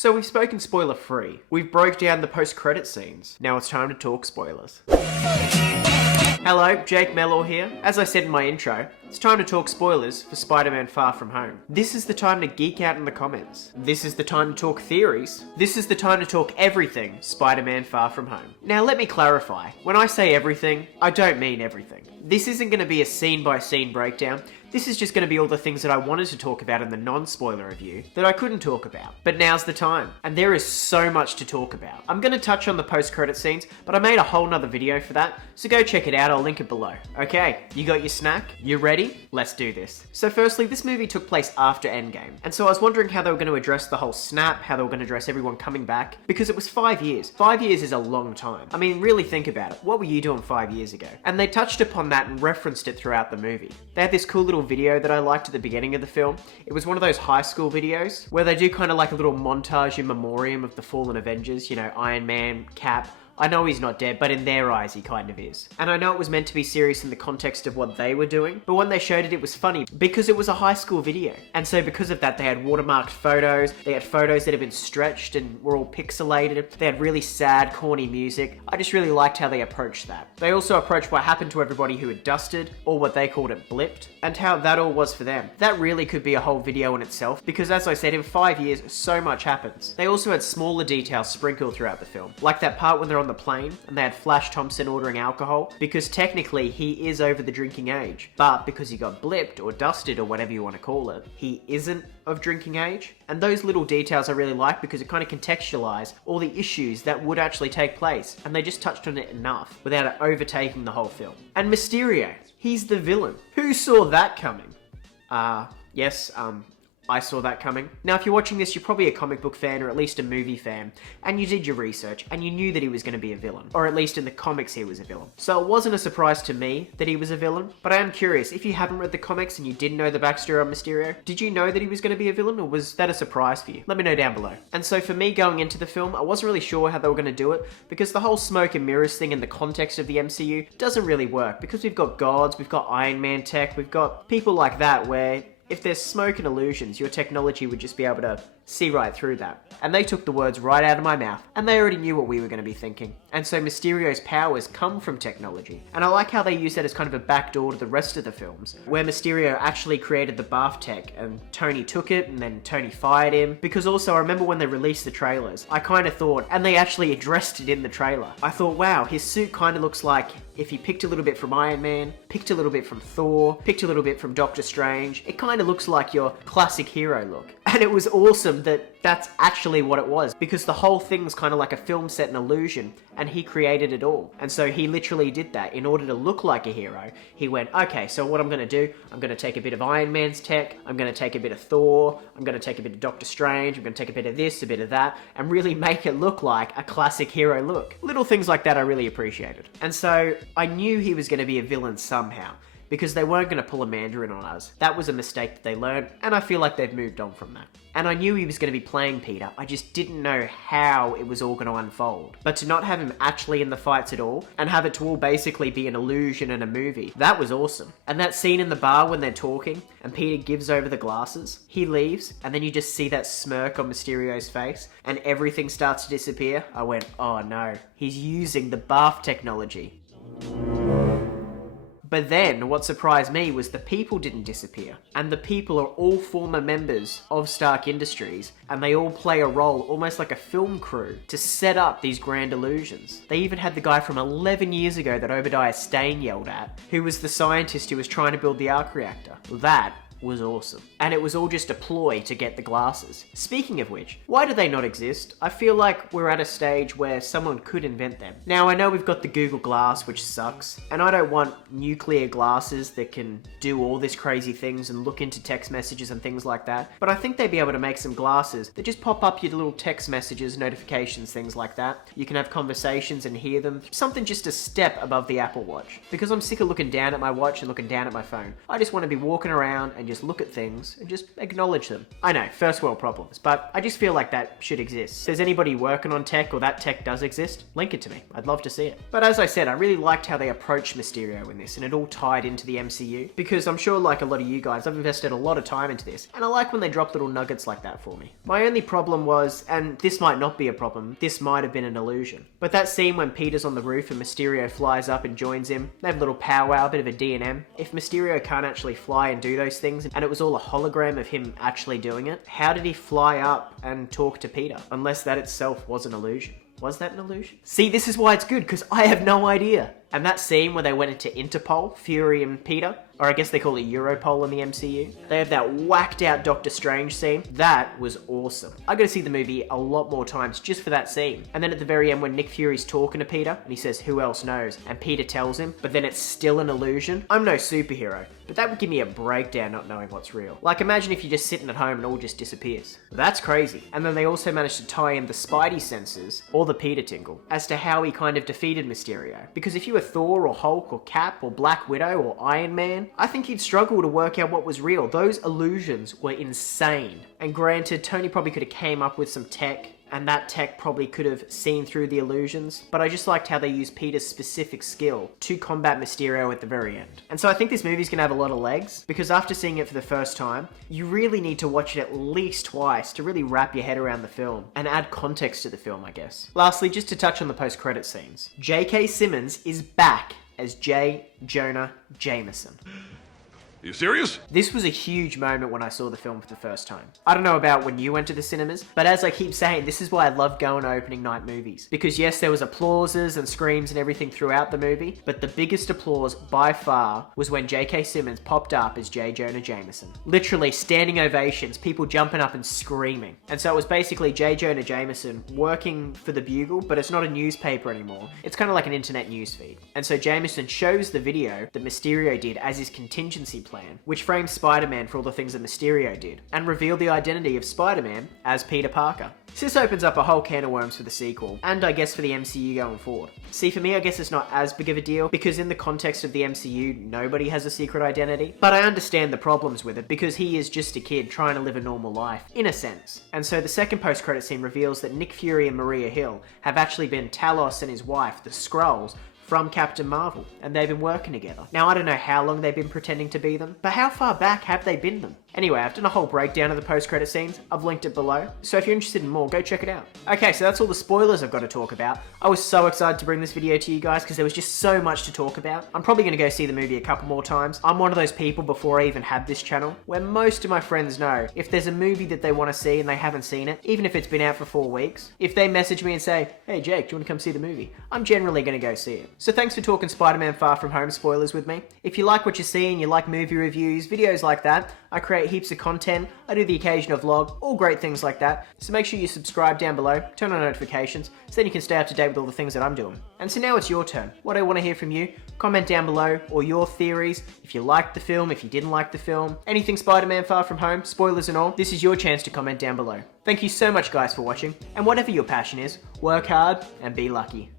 So we've spoken spoiler free. We've broke down the post-credit scenes. Now it's time to talk spoilers. Hello, Jake Mellor here. As I said in my intro, it's time to talk spoilers for Spider-Man Far From Home. This is the time to geek out in the comments. This is the time to talk theories. This is the time to talk everything Spider-Man Far From Home. Now let me clarify. When I say everything, I don't mean everything. This isn't going to be a scene-by-scene breakdown. This is just going to be all the things that I wanted to talk about in the non-spoiler review that I couldn't talk about. But now's the time. And there is so much to talk about. I'm going to touch on the post-credit scenes, but I made a whole nother video for that, so go check it out, I'll link it below. Okay, you got your snack? You ready? Let's do this. So firstly, this movie took place after Endgame, and so I was wondering how they were going to address the whole snap, how they were going to address everyone coming back, because it was 5 years. 5 years is a long time. I mean, really think about it. What were you doing 5 years ago? And they touched upon that and referenced it throughout the movie. They had this cool little video that I liked at the beginning of the film. It was one of those high school videos where they do kind of like a little montage in memoriam of the fallen Avengers, you know, Iron Man, Cap. I know he's not dead, but in their eyes he kind of is. And I know it was meant to be serious in the context of what they were doing, but when they showed it, it was funny because it was a high school video. And so because of that, they had watermarked photos, they had photos that had been stretched and were all pixelated, they had really sad, corny music. I just really liked how they approached that. They also approached what happened to everybody who had dusted, or what they called it blipped, and how that all was for them. That really could be a whole video in itself, because as I said, in 5 years, so much happens. They also had smaller details sprinkled throughout the film, like that part when they're on the plane and they had Flash Thompson ordering alcohol, because technically he is over the drinking age, but because he got blipped or dusted or whatever you want to call it, he isn't of drinking age. And those little details I really like because it kind of contextualize all the issues that would actually take place, and they just touched on it enough without it overtaking the whole film. And Mysterio, he's the villain. Who saw that coming? Yes, I saw that coming. Now, if you're watching this, you're probably a comic book fan or at least a movie fan, and you did your research, and you knew that he was going to be a villain, or at least in the comics he was a villain. So it wasn't a surprise to me that he was a villain, but I am curious, if you haven't read the comics and you didn't know the backstory of Mysterio, did you know that he was going to be a villain, or was that a surprise for you? Let me know down below. And so for me going into the film, I wasn't really sure how they were going to do it, because the whole smoke and mirrors thing in the context of the MCU doesn't really work, because we've got gods, we've got Iron Man tech, we've got people like that where if there's smoke and illusions, your technology would just be able to see right through that. And they took the words right out of my mouth, and they already knew what we were going to be thinking. And so Mysterio's powers come from technology. And I like how they use that as kind of a backdoor to the rest of the films, where Mysterio actually created the bath tech, and Tony took it, and then Tony fired him. Because also, I remember when they released the trailers, I kind of thought, and they actually addressed it in the trailer, I thought, wow, his suit kind of looks like if he picked a little bit from Iron Man, picked a little bit from Thor, picked a little bit from Doctor Strange. It kind of looks like your classic hero look. And it was awesome that that's actually what it was, because the whole thing's kind of like a film set, an illusion, and he created it all. And so he literally did that. In order to look like a hero, he went, okay, so what I'm going to do, I'm going to take a bit of Iron Man's tech, I'm going to take a bit of Thor, I'm going to take a bit of Doctor Strange, I'm going to take a bit of this, a bit of that, and really make it look like a classic hero look. Little things like that I really appreciated. And so I knew he was going to be a villain somehow, because they weren't going to pull a Mandarin on us. That was a mistake that they learned, and I feel like they've moved on from that. And I knew he was going to be playing Peter, I just didn't know how it was all going to unfold. But to not have him actually in the fights at all, and have it to all basically be an illusion in a movie, that was awesome. And that scene in the bar when they're talking, and Peter gives over the glasses, he leaves, and then you just see that smirk on Mysterio's face, and everything starts to disappear. I went, oh no, he's using the bath technology. But then, what surprised me was the people didn't disappear. And the people are all former members of Stark Industries, and they all play a role, almost like a film crew, to set up these grand illusions. They even had the guy from 11 years ago that Obadiah Stane yelled at, who was the scientist who was trying to build the arc reactor. That was awesome. And it was all just a ploy to get the glasses. Speaking of which, why do they not exist? I feel like we're at a stage where someone could invent them. Now, I know we've got the Google Glass, which sucks, and I don't want nuclear glasses that can do all this crazy things and look into text messages and things like that, but I think they'd be able to make some glasses that just pop up your little text messages, notifications, things like that. You can have conversations and hear them. Something just a step above the Apple Watch. Because I'm sick of looking down at my watch and looking down at my phone. I just want to be walking around and just look at things and just acknowledge them. I know, first world problems, but I just feel like that should exist. If there's anybody working on tech or that tech does exist, link it to me. I'd love to see it. But as I said, I really liked how they approached Mysterio in this, and it all tied into the MCU, because I'm sure like a lot of you guys, I've invested a lot of time into this, and I like when they drop little nuggets like that for me. My only problem was, and this might not be a problem, this might have been an illusion, but that scene when Peter's on the roof and Mysterio flies up and joins him, they have a little powwow, a bit of a D&M. If Mysterio can't actually fly and do those things, and it was all a hologram of him actually doing it, how did he fly up and talk to Peter? Unless that itself was an illusion. Was that an illusion? See, this is why it's good, because I have no idea. And that scene where they went into Interpol, Fury and Peter, or I guess they call it Europol in the MCU, they have that whacked out Doctor Strange scene. That was awesome. I got to see the movie a lot more times just for that scene. And then at the very end when Nick Fury's talking to Peter and he says, "Who else knows?" and Peter tells him, but then it's still an illusion. I'm no superhero, but that would give me a breakdown not knowing what's real. Like imagine if you're just sitting at home and all just disappears. That's crazy. And then they also managed to tie in the Spidey senses, or the Peter tingle, as to how he kind of defeated Mysterio. Because if you were Thor or Hulk or Cap or Black Widow or Iron Man, I think you'd struggle to work out what was real. Those illusions were insane. And granted, Tony probably could have came up with some tech, and that tech probably could have seen through the illusions, but I just liked how they used Peter's specific skill to combat Mysterio at the very end. And so I think this movie's gonna have a lot of legs, because after seeing it for the first time, you really need to watch it at least twice to really wrap your head around the film, and add context to the film, I guess. Lastly, just to touch on the post-credit scenes. J.K. Simmons is back as J. Jonah Jameson. Are you serious? This was a huge moment when I saw the film for the first time. I don't know about when you went to the cinemas, but as I keep saying, this is why I love going to opening night movies. Because yes, there was applauses and screams and everything throughout the movie, but the biggest applause by far was when J.K. Simmons popped up as J. Jonah Jameson. Literally standing ovations, people jumping up and screaming. And so it was basically J. Jonah Jameson working for the Bugle, but it's not a newspaper anymore. It's kind of like an internet newsfeed. And so Jameson shows the video that Mysterio did as his contingency plan, which framed Spider-Man for all the things that Mysterio did, and revealed the identity of Spider-Man as Peter Parker. So this opens up a whole can of worms for the sequel, and I guess for the MCU going forward. See, for me, I guess it's not as big of a deal, because in the context of the MCU, nobody has a secret identity, but I understand the problems with it, because he is just a kid trying to live a normal life, in a sense. And so the second post-credit scene reveals that Nick Fury and Maria Hill have actually been Talos and his wife, the Skrulls, from Captain Marvel, and they've been working together. Now, I don't know how long they've been pretending to be them, but how far back have they been them? Anyway, I've done a whole breakdown of the post-credit scenes. I've linked it below, so if you're interested in more, go check it out. Okay, so that's all the spoilers I've got to talk about. I was so excited to bring this video to you guys because there was just so much to talk about. I'm probably going to go see the movie a couple more times. I'm one of those people before I even had this channel, where most of my friends know if there's a movie that they want to see and they haven't seen it, even if it's been out for 4 weeks, if they message me and say, "Hey Jake, do you want to come see the movie?" I'm generally going to go see it. So thanks for talking Spider-Man Far From Home spoilers with me. If you like what you're seeing, you like movie reviews, videos like that, I create heaps of content, I do the occasional vlog, all great things like that. So make sure you subscribe down below, turn on notifications, so then you can stay up to date with all the things that I'm doing. And so now it's your turn. What do I want to hear from you? Comment down below, or your theories, if you liked the film, if you didn't like the film, anything Spider-Man Far From Home, spoilers and all, this is your chance to comment down below. Thank you so much guys for watching, and whatever your passion is, work hard and be lucky.